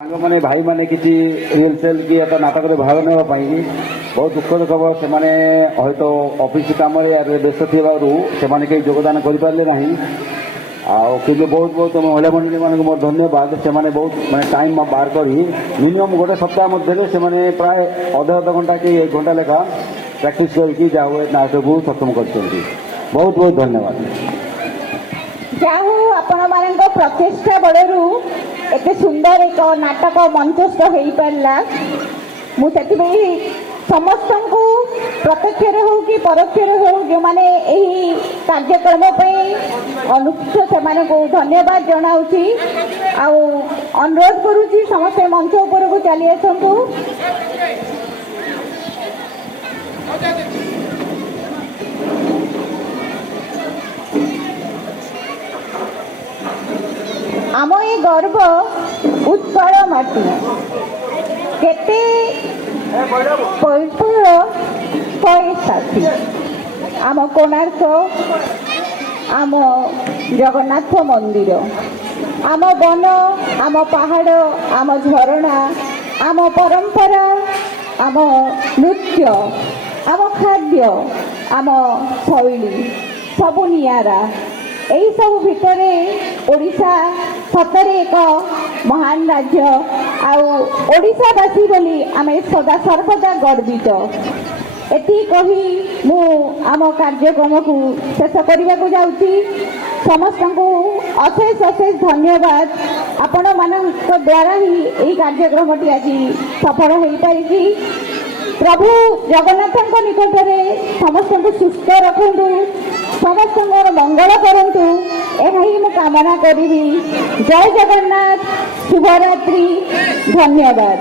मैंने भाई मैंने किसी रिहर्सल की नाटक में भाग नापी बहुत दुखद खबर से हयत ऑफिस काम व्यस्त थी से योगदान करें ना कि बहुत बहुत महिला मंडली मान मोर धन्यवाद से बहुत मैं टाइम बाहर कर मिनिमम गोटे सप्ताह मध्य से प्राय अध घंटा कि 1 घंटा लेखा प्रैक्टिस करके जाओ नाटक को सक्षम कर बहुत बहुत धन्यवाद। जाहू आपण मान प्रचेषा बड़ू एत सुंदर एक नाटक मंचस्थ हो पारा मुझे समस्त को प्रत्यक्ष हो कि परोक्ष हो जो मैंने यही कार्यक्रम अनुष्ठित से धन्यवाद जनाऊँगी अनुरोध करुँची समस्त मंच उपर को चली आसतु। आम ये गर्व उत्कल माटी केते पवित्र शहे साथी आम कोणार्क आम जगन्नाथ मंदिर आम वन आम पहाड़ आम झरणा आम परंपरा आम नृत्य आम खाद्य आम शैली सबु नियारा यही सब भितर ओडिशा सतरे एक महान राज्य आशावासी बोली आम सदा सर्वदा गर्वित। एति कही मु आम कार्यक्रम को शेष करने को जाऊँगी। समस्त को अशेष अशेष धन्यवाद। आपण मान द्वारा ही यही कार्यक्रम आज सफल हो पारि। प्रभु जगन्नाथ निकट में समस्त को सुस्थ रखु समस्त मंगल करंतु यही मु कामना करी। जय जगन्नाथ, शुभरात्रि, धन्यवाद।